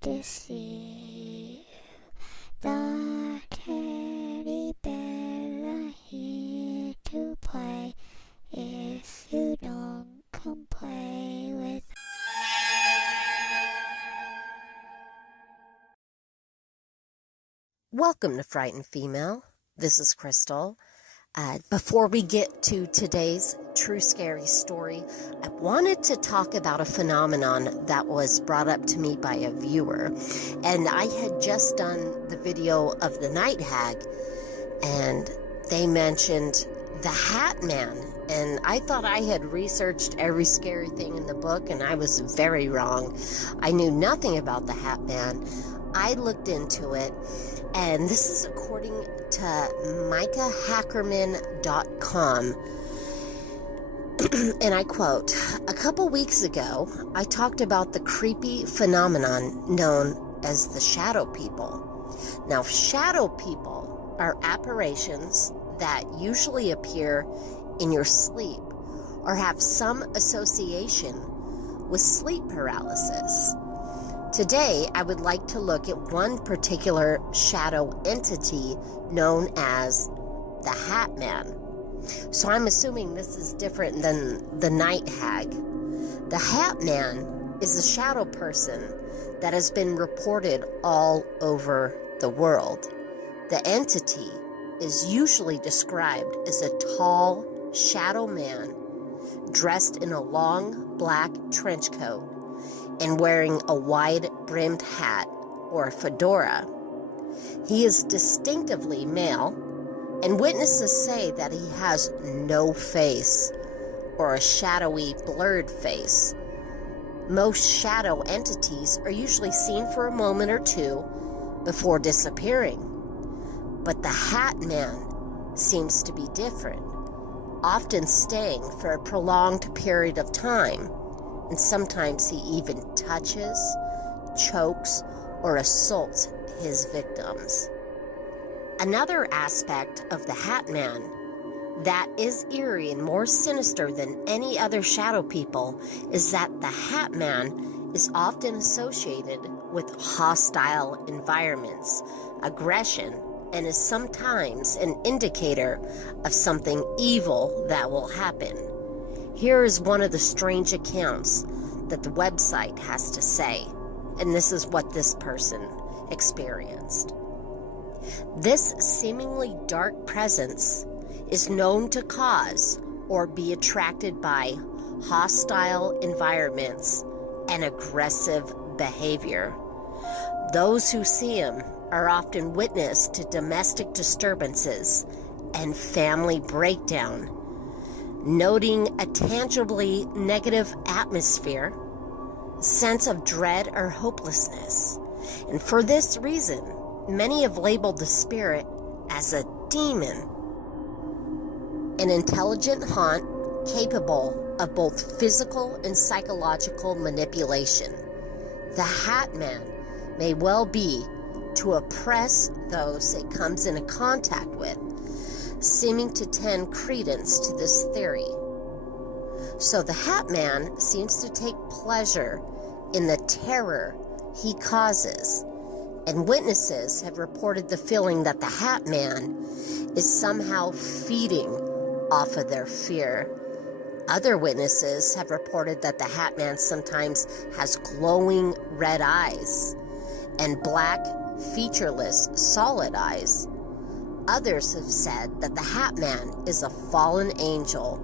to see the teddy bear are here to play. If you don't come play with. Welcome to Frightened Female. This is Crystal. Before we get to today's true scary story, I wanted to talk about a phenomenon that was brought up to me by a viewer. And I had just done the video of the night hag, and they mentioned the Hat Man. And I thought I had researched every scary thing in the book, and I was very wrong. I knew nothing about the Hat Man. I looked into it, and this is according to micahackerman.com. And I quote, "A couple weeks ago, I talked about the creepy phenomenon known as the shadow people. Now, shadow people are apparitions that usually appear in your sleep or have some association with sleep paralysis. Today, I would like to look at one particular shadow entity known as the Hat Man." So I'm assuming this is different than the night hag. The Hat Man is a shadow person that has been reported all over the world. The entity is usually described as a tall shadow man dressed in a long black trench coat and wearing a wide-brimmed hat or a fedora. He is distinctively male, and witnesses say that he has no face or a shadowy, blurred face. Most shadow entities are usually seen for a moment or two before disappearing. But the Hat Man seems to be different, often staying for a prolonged period of time, and sometimes he even touches, chokes, or assaults his victims. Another aspect of the Hat Man that is eerie and more sinister than any other shadow people is that the Hat Man is often associated with hostile environments, aggression, and is sometimes an indicator of something evil that will happen. Here is one of the strange accounts that the website has to say, and this is what this person experienced. This seemingly dark presence is known to cause or be attracted by hostile environments and aggressive behavior. Those who see him are often witness to domestic disturbances and family breakdown, noting a tangibly negative atmosphere, sense of dread or hopelessness. And for this reason, many have labeled the spirit as a demon, an intelligent haunt capable of both physical and psychological manipulation. The Hat Man may well be to oppress those it comes into contact with, seeming to tend credence to this theory. So the Hat Man seems to take pleasure in the terror he causes, and witnesses have reported the feeling that the Hat Man is somehow feeding off of their fear. Other witnesses have reported that the Hat Man sometimes has glowing red eyes and black, featureless, solid eyes. Others have said that the Hat Man is a fallen angel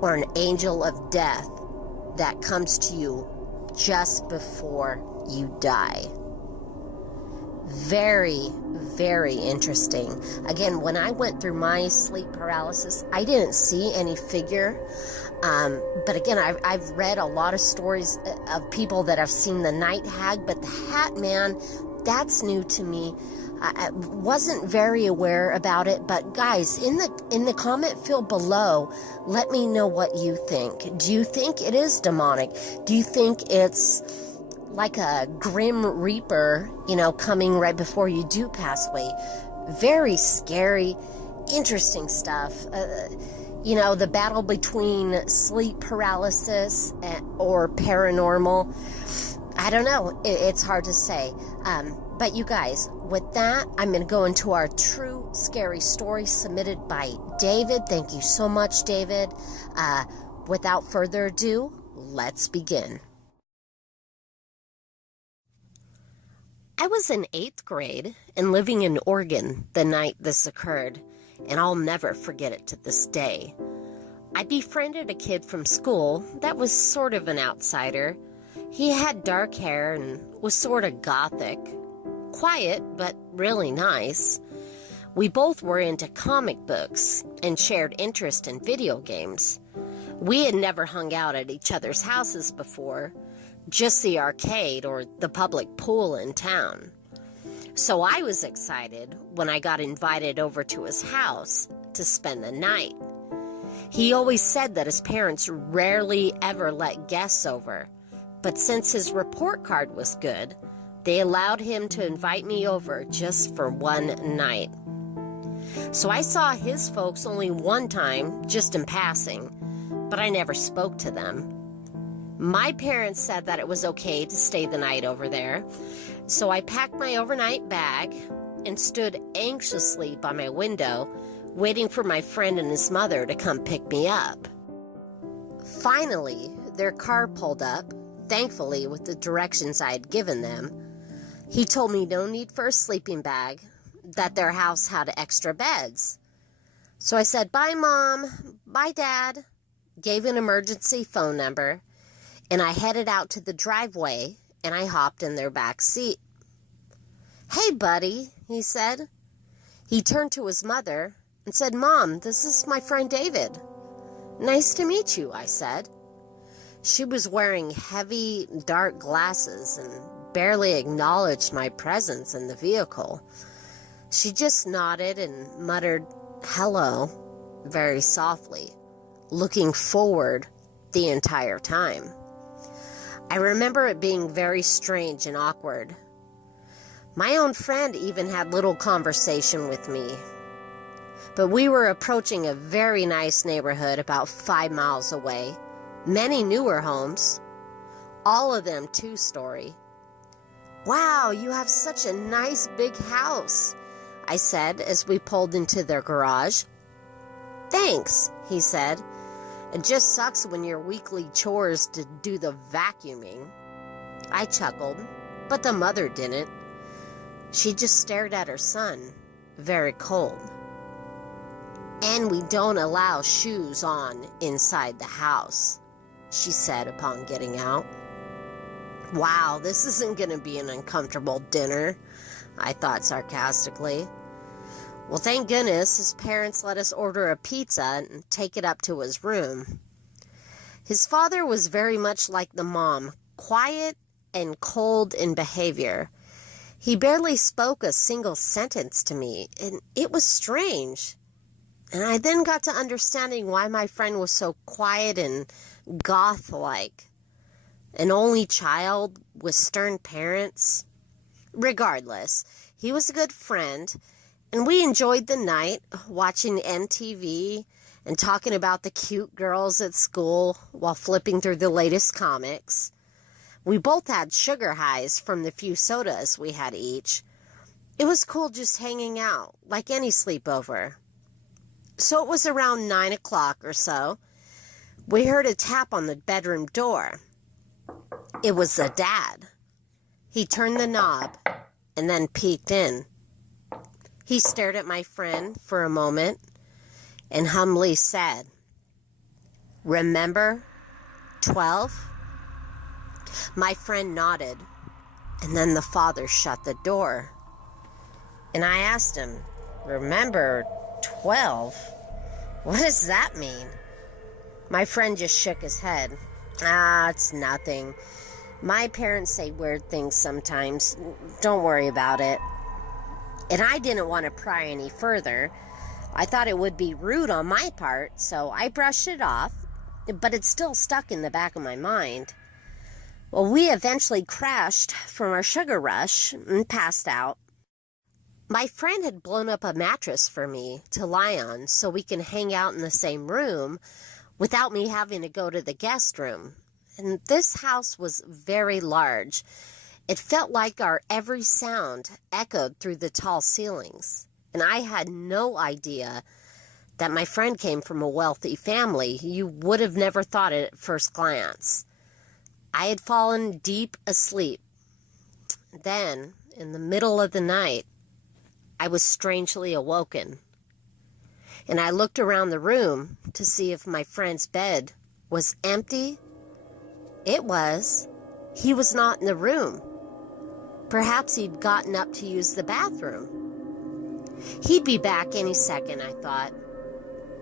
or an angel of death that comes to you just before you die. Very, very interesting. Again, when I went through my sleep paralysis, I didn't see any figure. But again, I've read a lot of stories of people that have seen the night hag, but the Hat Man, that's new to me. I wasn't very aware about it, but guys, in the comment field below, let me know what you think. Do you think it is demonic? Do you think it's like a grim reaper, coming right before you do pass away? Very scary, interesting stuff. The battle between sleep paralysis or paranormal. I don't know. It's hard to say. But you guys, with that, I'm going to go into our true scary story submitted by David. Thank you so much, David. Without further ado, let's begin. I was in 8th grade and living in Oregon the night this occurred, and I'll never forget it to this day. I befriended a kid from school that was sort of an outsider. He had dark hair and was sort of gothic. Quiet, but really nice. We both were into comic books and shared interest in video games. We had never hung out at each other's houses before, just the arcade or the public pool in town. So I was excited when I got invited over to his house to spend the night. He always said that his parents rarely ever let guests over, but since his report card was good, they allowed him to invite me over just for one night. So I saw his folks only one time, just in passing, but I never spoke to them. My parents said that it was okay to stay the night over there, so I packed my overnight bag and stood anxiously by my window, waiting for my friend and his mother to come pick me up. Finally, their car pulled up, thankfully with the directions I had given them. He told me no need for a sleeping bag, that their house had extra beds. So I said, "Bye, Mom. Bye, Dad," gave an emergency phone number, and I headed out to the driveway, and I hopped in their back seat. "Hey, buddy," he said. He turned to his mother and said, "Mom, this is my friend David." "Nice to meet you," I said. She was wearing heavy, dark glasses and barely acknowledged my presence in the vehicle. She just nodded and muttered, "Hello," very softly, looking forward the entire time. I remember it being very strange and awkward. My own friend even had little conversation with me. But we were approaching a very nice neighborhood about 5 miles away. Many newer homes, all of them 2-story. "Wow, you have such a nice big house," I said as we pulled into their garage. "Thanks," he said. "It just sucks when your weekly chores to do the vacuuming." I chuckled, but the mother didn't. She just stared at her son, very cold. "And we don't allow shoes on inside the house," she said upon getting out. "Wow, this isn't going to be an uncomfortable dinner," I thought sarcastically. Well, thank goodness his parents let us order a pizza and take it up to his room. His father was very much like the mom, quiet and cold in behavior. He barely spoke a single sentence to me, and it was strange. And I then got to understanding why my friend was so quiet and goth-like. An only child with stern parents. Regardless, he was a good friend, and we enjoyed the night, watching NTV and talking about the cute girls at school while flipping through the latest comics. We both had sugar highs from the few sodas we had each. It was cool just hanging out, like any sleepover. So it was around 9 o'clock or so. We heard a tap on the bedroom door. It was the dad. He turned the knob and then peeked in. He stared at my friend for a moment and humbly said, "Remember 12? My friend nodded, and then the father shut the door. And I asked him, "Remember 12? What does that mean?" My friend just shook his head. It's nothing. My parents say weird things sometimes. Don't worry about it." And I didn't want to pry any further. I thought it would be rude on my part, so I brushed it off, but it still stuck in the back of my mind. Well, we eventually crashed from our sugar rush and passed out. My friend had blown up a mattress for me to lie on so we can hang out in the same room without me having to go to the guest room. And this house was very large. It felt like our every sound echoed through the tall ceilings. And I had no idea that my friend came from a wealthy family. You would have never thought it at first glance. I had fallen deep asleep. Then, in the middle of the night, I was strangely awoken. And I looked around the room to see if my friend's bed was empty. It was. He was not in the room. Perhaps he'd gotten up to use the bathroom. He'd be back any second, I thought.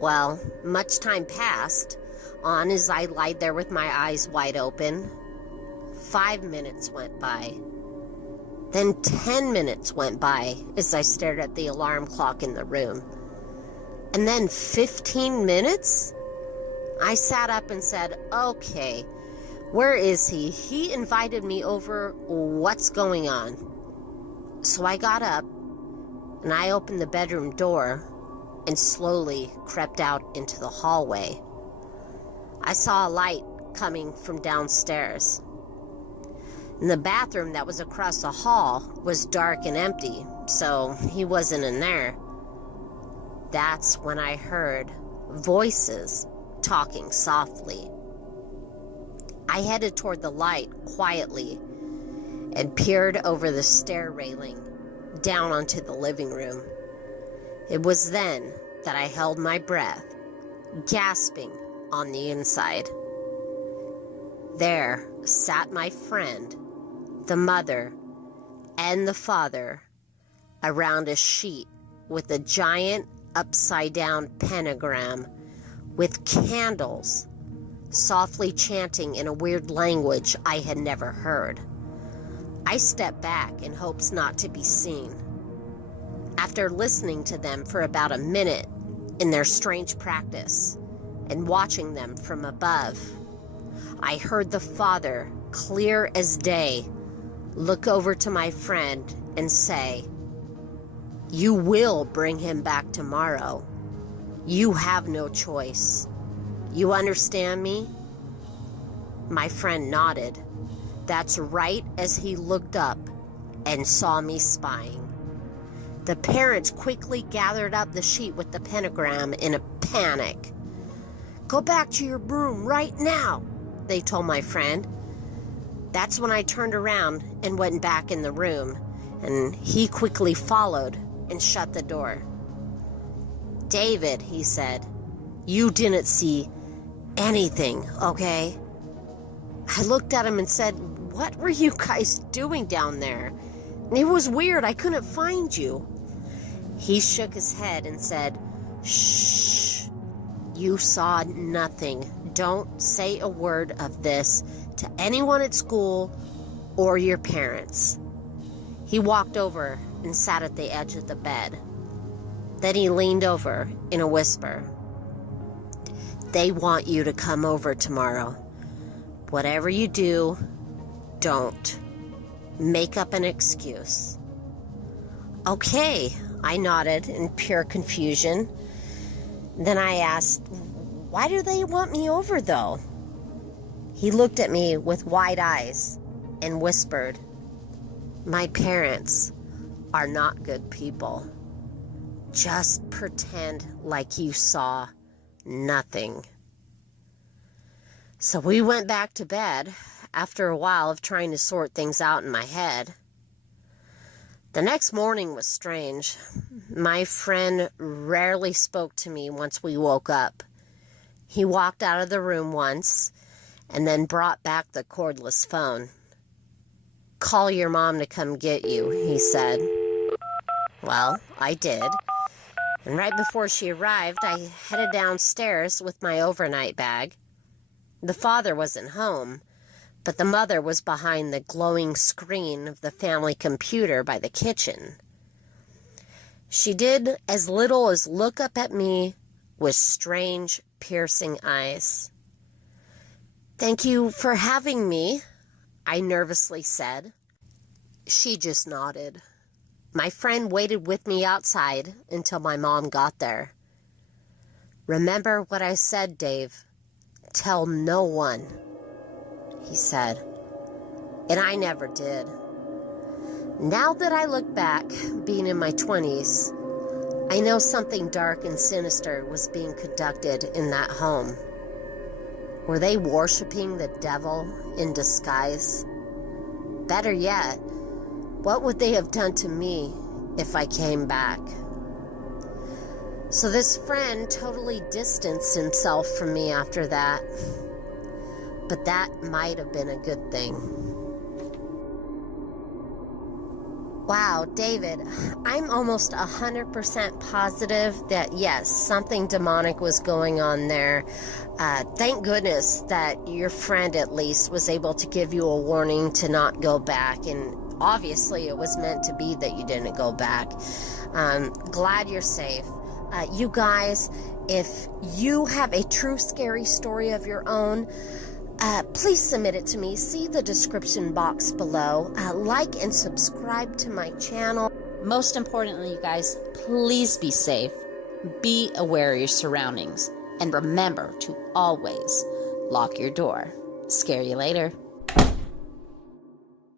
Well, much time passed on as I lied there with my eyes wide open. 5 minutes went by. Then 10 minutes went by as I stared at the alarm clock in the room. And then 15 minutes? I sat up and said, okay, where is he? He invited me over. What's going on? So I got up and I opened the bedroom door and slowly crept out into the hallway. I saw a light coming from downstairs. And the bathroom that was across the hall was dark and empty, so he wasn't in there. That's when I heard voices talking softly. I headed toward the light quietly and peered over the stair railing down onto the living room. It was then that I held my breath, gasping on the inside. There sat my friend, the mother, and the father around a sheet with a giant upside-down pentagram with candles, softly chanting in a weird language I had never heard. I stepped back in hopes not to be seen. After listening to them for about a minute in their strange practice and watching them from above, I heard the father, clear as day, look over to my friend and say, "You will bring him back tomorrow. You have no choice. You understand me?" My friend nodded. That's right as he looked up and saw me spying. The parents quickly gathered up the sheet with the pentagram in a panic. "Go back to your room right now," they told my friend. That's when I turned around and went back in the room, and he quickly followed and shut the door. "David," he said, "you didn't see anything, okay?" I looked at him and said, "What were you guys doing down there? It was weird. I couldn't find you." He shook his head and said, "Shh, you saw nothing. Don't say a word of this to anyone at school or your parents." He walked over and sat at the edge of the bed. Then he leaned over in a whisper. "They want you to come over tomorrow. Whatever you do, don't make up an excuse." "Okay," I nodded in pure confusion. Then I asked, "Why do they want me over, though?" He looked at me with wide eyes and whispered, "My parents are not good people. Just pretend like you saw nothing." So we went back to bed after a while of trying to sort things out in my head. The next morning was strange. My friend rarely spoke to me once we woke up. He walked out of the room once and then brought back the cordless phone. "Call your mom to come get you," he said. Well, I did. And right before she arrived, I headed downstairs with my overnight bag. The father wasn't home, but the mother was behind the glowing screen of the family computer by the kitchen. She did as little as look up at me with strange, piercing eyes. "Thank you for having me," I nervously said. She just nodded. My friend waited with me outside until my mom got there. "Remember what I said, Dave. Tell no one." he said. And I never did. Now that I look back, being in my 20s, I know something dark and sinister was being conducted in that home. Were they worshiping the devil in disguise? Better yet, what would they have done to me if I came back? So this friend totally distanced himself from me after that. But that might have been a good thing. Wow, David, I'm almost 100% positive that yes, something demonic was going on there. Thank goodness that your friend at least was able to give you a warning to not go back. And obviously it was meant to be that you didn't go back. Glad you're safe. You guys, if you have a true scary story of your own, please submit it to me. See the description box below. Like and subscribe to my channel. Most importantly, you guys, please be safe. Be aware of your surroundings. And remember to always lock your door. Scare you later.